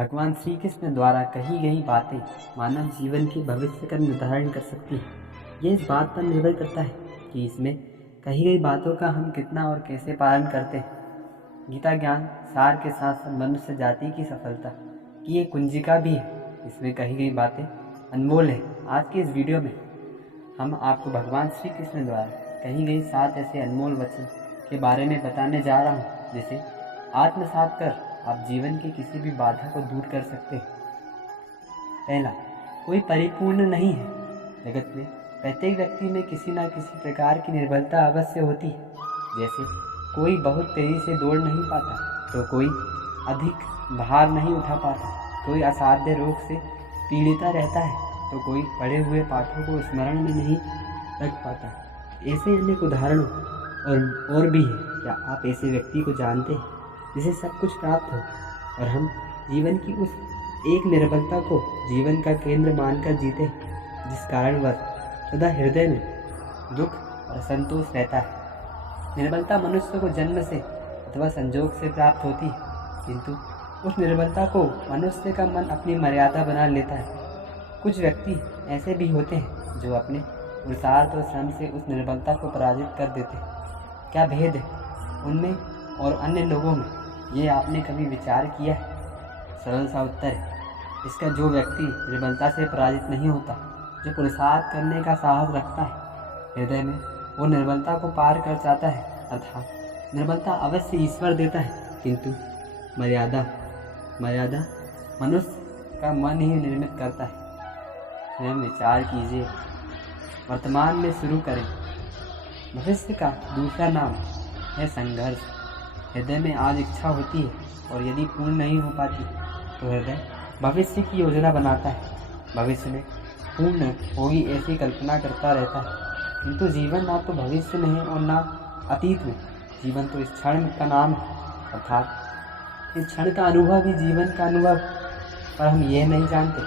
भगवान श्री कृष्ण द्वारा कही गई बातें मानव जीवन के भविष्य का निर्धारण कर सकती हैं। यह इस बात पर निर्भर करता है कि इसमें कही गई बातों का हम कितना और कैसे पालन करते हैं। गीता ज्ञान सार के साथ साथ मनुष्य जाति की सफलता की एक कुंजिका भी है। इसमें कही गई बातें अनमोल है। आज के इस वीडियो में हम आपको भगवान श्री कृष्ण द्वारा कही गई 7 ऐसे अनमोल वचन के बारे में बताने जा रहा हूँ, जिसे आत्मसात कर आप जीवन की किसी भी बाधा को दूर कर सकते हैं। पहला, कोई परिपूर्ण नहीं है। जगत में प्रत्येक व्यक्ति में किसी न किसी प्रकार की निर्बलता अवश्य होती है। जैसे कोई बहुत तेजी से दौड़ नहीं पाता, तो कोई अधिक भार नहीं उठा पाता, कोई असाध्य रोग से पीड़िता रहता है, तो कोई पढ़े हुए पाठों को स्मरण में नहीं रख पाता। ऐसे अनेक उदाहरणों और भी है। क्या आप ऐसे व्यक्ति को जानते हैं जिसे सब कुछ प्राप्त हो और हम जीवन की उस एक निर्बलता को जीवन का केंद्र मानकर जीते, जिस कारणवश सदा हृदय में दुख और असंतोष रहता है। निर्बलता मनुष्य को जन्म से अथवा संजोग से प्राप्त होती है, किंतु उस निर्बलता को मनुष्य का मन अपनी मर्यादा बना लेता है। कुछ व्यक्ति ऐसे भी होते हैं जो अपने पुरुषार्थ और श्रम से उस निर्बलता को पराजित कर देते हैं। क्या भेद है उनमें और अन्य लोगों में, ये आपने कभी विचार किया है? सरल सा उत्तर है इसका, जो व्यक्ति निर्बलता से पराजित नहीं होता, जो पुरुषार्थ करने का साहस रखता है, हृदय में वो निर्बलता को पार कर जाता है। अर्थात निर्बलता अवश्य ईश्वर देता है, किंतु मर्यादा मनुष्य का मन ही निर्मित करता है। स्वयं विचार कीजिए, वर्तमान में शुरू करें। भविष्य का दूसरा नाम है संघर्ष। हृदय में आज इच्छा होती है और यदि पूर्ण नहीं हो पाती तो हृदय भविष्य की योजना बनाता है। भविष्य में पूर्ण होगी ऐसी कल्पना करता रहता है, किंतु जीवन ना तो भविष्य में है और ना अतीत में। जीवन तो इस क्षण का नाम है, अर्थात इस क्षण का अनुभव भी जीवन का अनुभव। पर हम यह नहीं जानते,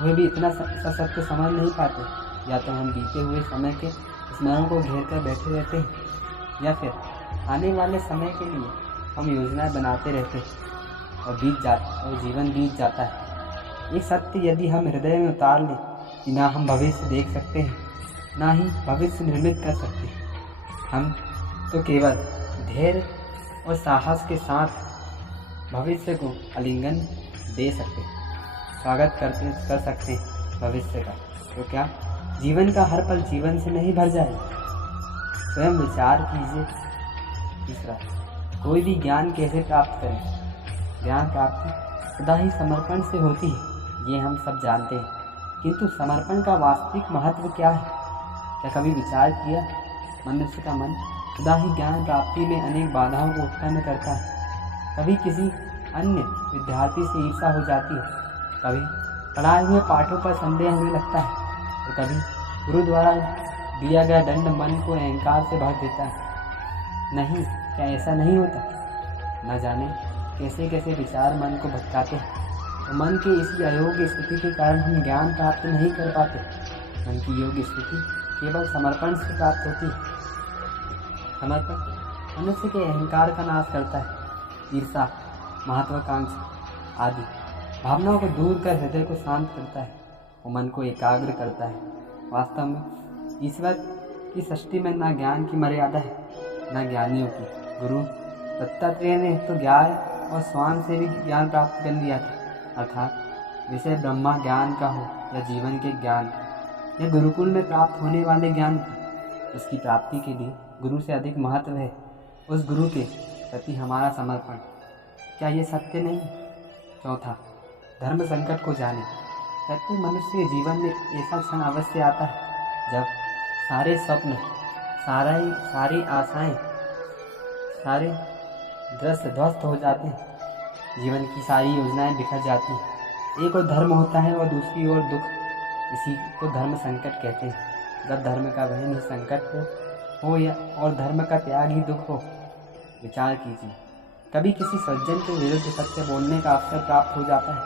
वह भी इतना सत्य समझ नहीं पाते। या तो हम बीते हुए समय के स्मरण को घेर कर बैठे रहते हैं, या फिर आने वाले समय के लिए हम योजनाएं बनाते रहते हैं और जीवन बीत जाता है। एक सत्य यदि हम हृदय में उतार लें कि ना हम भविष्य देख सकते हैं, ना ही भविष्य निर्मित कर सकते हैं, हम तो केवल धैर्य और साहस के साथ भविष्य को आलिंगन दे सकते हैं, स्वागत कर सकते हैं भविष्य का। तो क्या जीवन का हर पल जीवन से नहीं भर जाए? स्वयं विचार कीजिए। तीसरा, कोई भी ज्ञान कैसे प्राप्त करें? ज्ञान प्राप्ति सदा ही समर्पण से होती है, ये हम सब जानते हैं, किंतु समर्पण का वास्तविक महत्व क्या है? क्या कभी विचार किया? मनुष्य का मन सदा ही ज्ञान प्राप्ति में अनेक बाधाओं को उत्पन्न करता है। कभी किसी अन्य विद्यार्थी से ईर्ष्या हो जाती है, कभी पढ़ाए हुए पाठों पर संदेह होने लगता है, और कभी गुरु द्वारा दिया गया दंड मन को अहंकार से भर देता है। नहीं, क्या ऐसा नहीं होता? न जाने कैसे कैसे विचार मन को भटकाते हैं, तो मन की इसी अयोग्य स्थिति के कारण हम ज्ञान प्राप्त नहीं कर पाते। मन की योग्य स्थिति केवल समर्पण से प्राप्त होती है। समर्पण मनुष्य के अहंकार का नाश करता है। ईर्ष्या, महत्वाकांक्षा आदि भावनाओं को दूर कर हृदय को शांत करता है, वो मन को एकाग्र करता है। वास्तव में ईश्वर की सृष्टि में न ज्ञान की मर्यादा है, न ज्ञानियों की। गुरु दत्तात्रेय ने तो ज्ञान और स्वान से भी ज्ञान प्राप्त कर लिया था, अर्थात विषय ब्रह्मा ज्ञान का हो या जीवन के ज्ञान या गुरुकुल में प्राप्त होने वाले ज्ञान का, उसकी प्राप्ति के लिए गुरु से अधिक महत्व है उस गुरु के प्रति हमारा समर्पण। क्या ये सत्य नहीं? चौथा, धर्म संकट को जाने। प्रत्येक मनुष्य के जीवन में ऐसा क्षण अवश्य आता है जब सारे स्वप्न, सारी आशाएं, सारे दृश्य ध्वस्त हो जाते हैं, जीवन की सारी योजनाएं बिखर जाती हैं। एक और धर्म होता है और दूसरी ओर दुख, इसी को धर्म संकट कहते हैं। जब धर्म का वहन ही संकट हो या और धर्म का त्याग ही दुख हो। विचार कीजिए, कभी किसी सज्जन के विरुद्ध सत्य बोलने का अवसर प्राप्त हो जाता है,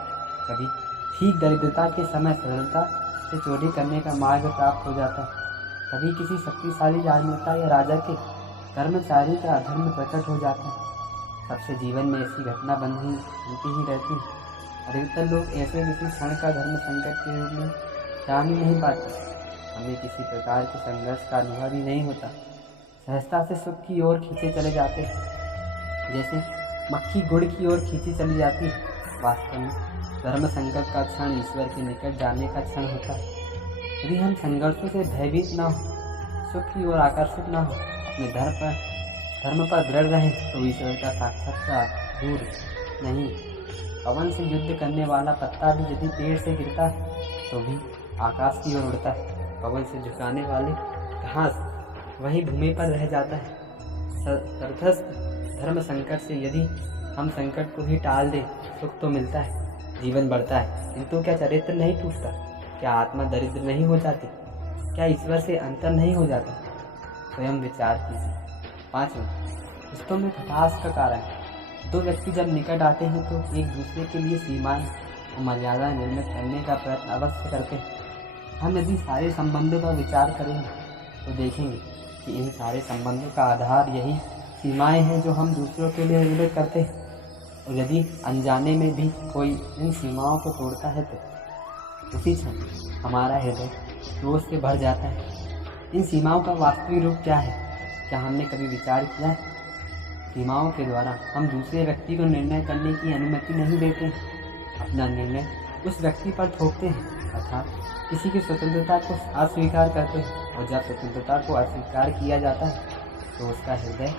कभी ठीक दरिद्रता के समय सरलता से चोरी करने का मार्ग प्राप्त हो जाता है, कभी किसी शक्तिशाली राजनेता या राजा के कर्मचारी का अधर्म प्रकट हो जाता है। सबसे जीवन में ऐसी घटना बनती ही रहती है। अधिकतर लोग ऐसे किसी क्षण का धर्म संकट के रूप में जान ही नहीं पाते। हमें किसी प्रकार के संघर्ष का अनुभव ही नहीं होता, सहजता से सुख की ओर खींचे चले जाते हैं, जैसे मक्खी गुड़ की ओर खींची चली जाती है। वास्तव में धर्म संकट का क्षण ईश्वर के निकट जाने का क्षण होता है। यदि हम संघर्षों से भयभीत ना हो, सुख की ओर आकर्षित ना हो, अपने धर्म पर दृढ़ रहे, तो ईश्वर का साक्षात्कार दूर नहीं। पवन से युद्ध करने वाला पत्ता भी यदि पेड़ से गिरता है तो भी आकाश की ओर उड़ता है। पवन से झुकाने वाले घास वही भूमि पर रह जाता है। तटस्थ धर्म संकट से यदि हम संकट को ही टाल दें, सुख तो मिलता है, जीवन बढ़ता है, किंतु क्या चरित्र नहीं टूटता? क्या आत्मा दरिद्र नहीं हो जाती? क्या ईश्वर से अंतर नहीं हो जाता? स्वयं विचार कीजिए। 5वां, रिश्तों में खटास का कारण। दो व्यक्ति जब निकट आते हैं तो एक दूसरे के लिए सीमाएं और मर्यादा निर्मित करने का प्रयत्न अवश्य करते हैं। हम यदि सारे संबंधों का विचार करेंगे तो देखेंगे कि इन सारे संबंधों का आधार यही सीमाएं हैं जो हम दूसरों के लिए निर्मित करते हैं। और यदि अनजाने में भी कोई इन सीमाओं को तोड़ता है तो उसी क्षण हमारा हृदय क्रोध से भर जाता है। इन सीमाओं का वास्तविक रूप क्या है? क्या हमने कभी विचार किया है? सीमाओं के द्वारा हम दूसरे व्यक्ति को निर्णय करने की अनुमति नहीं देते हैं, अपना निर्णय उस व्यक्ति पर थोपते हैं, अर्थात किसी की स्वतंत्रता को अस्वीकार करते हैं। और जब स्वतंत्रता को अस्वीकार किया जाता है तो उसका हृदय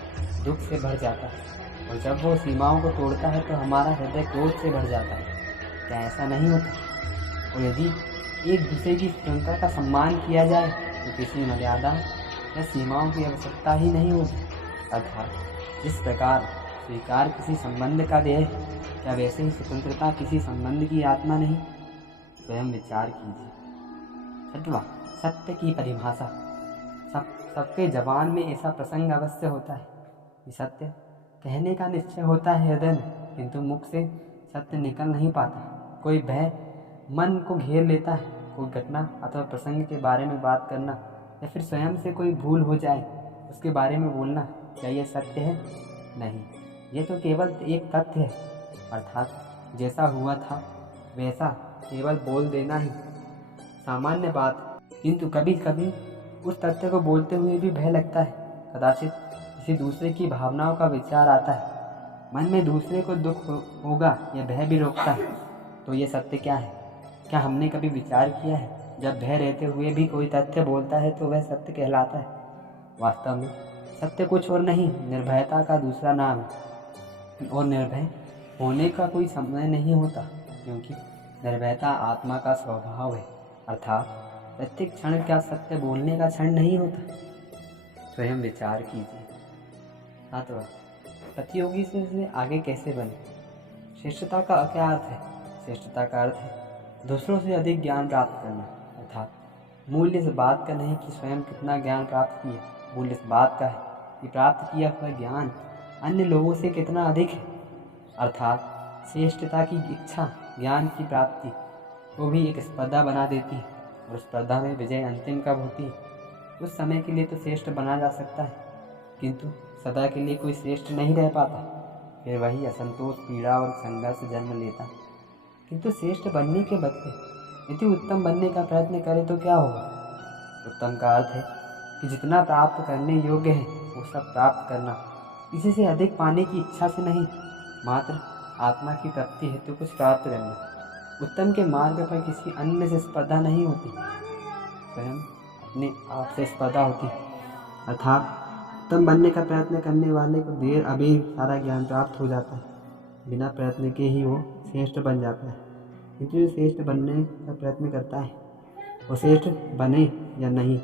दुख से भर जाता है, और जब वो सीमाओं को तोड़ता है तो हमारा हृदय क्रोध से भर जाता है। क्या ऐसा नहीं होता? और यदि एक दूसरे की स्वतंत्रता का सम्मान किया जाए तो किसी मर्यादा या सीमाओं की आवश्यकता ही नहीं होगी। अर्थात जिस प्रकार स्वीकार किसी संबंध का देह, क्या वैसे ही स्वतंत्रता किसी संबंध की आत्मा नहीं? स्वयं विचार कीजिए। 6वां, सत्य की परिभाषा। सबके जबान में ऐसा प्रसंग अवश्य होता है कि सत्य कहने का निश्चय होता है हृदय में, किंतु मुख से सत्य निकल नहीं पाता। कोई भय मन को घेर लेता है, कोई घटना अथवा प्रसंग के बारे में बात करना या फिर स्वयं से कोई भूल हो जाए उसके बारे में बोलना, क्या यह सत्य है? नहीं, ये तो केवल एक तथ्य है, अर्थात जैसा हुआ था वैसा केवल बोल देना ही सामान्य बात। किंतु कभी कभी उस तथ्य को बोलते हुए भी भय लगता है। कदाचित किसी दूसरे की भावनाओं का विचार आता है, मन में दूसरे को दुख होगा, यह भय भी रोकता है। तो ये सत्य क्या है? क्या हमने कभी विचार किया है? जब भय रहते हुए भी कोई तथ्य बोलता है तो वह सत्य कहलाता है। वास्तव में सत्य कुछ और नहीं, निर्भयता का दूसरा नाम है। और निर्भय होने का कोई समय नहीं होता, क्योंकि निर्भयता आत्मा का स्वभाव है, अर्थात प्रत्येक क्षण क्या सत्य बोलने का क्षण नहीं होता। स्वयं विचार कीजिए। 7वां, प्रतियोगी से आगे कैसे बने। श्रेष्ठता का क्या अर्थ है? श्रेष्ठता का अर्थ है दूसरों से अधिक ज्ञान प्राप्त करना, अर्थात मूल्य इस बात का नहीं कि स्वयं कितना ज्ञान प्राप्त किया, मूल्य इस बात का है कि प्राप्त किया हुआ ज्ञान अन्य लोगों से कितना अधिक है। अर्थात श्रेष्ठता की इच्छा ज्ञान की प्राप्ति को भी एक स्पर्धा बना देती है, और स्पर्धा में विजय अंतिम कब होती है? उस समय के लिए तो श्रेष्ठ बना जा सकता है, किंतु सदा के लिए कोई श्रेष्ठ नहीं रह पाता। फिर वही असंतोष, पीड़ा और संघर्ष जन्म लेता। किंतु श्रेष्ठ बनने के बदले यदि उत्तम बनने का प्रयत्न करे तो क्या होगा? उत्तम का अर्थ है कि जितना प्राप्त करने योग्य है वो सब प्राप्त करना, किसी से अधिक पाने की इच्छा से नहीं, मात्र आत्मा की तृप्ति हेतु कुछ प्राप्त करना। उत्तम के मार्ग पर किसी अन्य से स्पर्धा नहीं होती, स्वयं अपने आप से स्पर्धा होती। अर्थात उत्तम बनने का प्रयत्न करने वाले को देर अबेर सारा ज्ञान प्राप्त हो जाता है, बिना प्रयत्न के ही वो श्रेष्ठ बन जाता है। किंतु जो श्रेष्ठ बनने का प्रयत्न करता है वो श्रेष्ठ बने या नहीं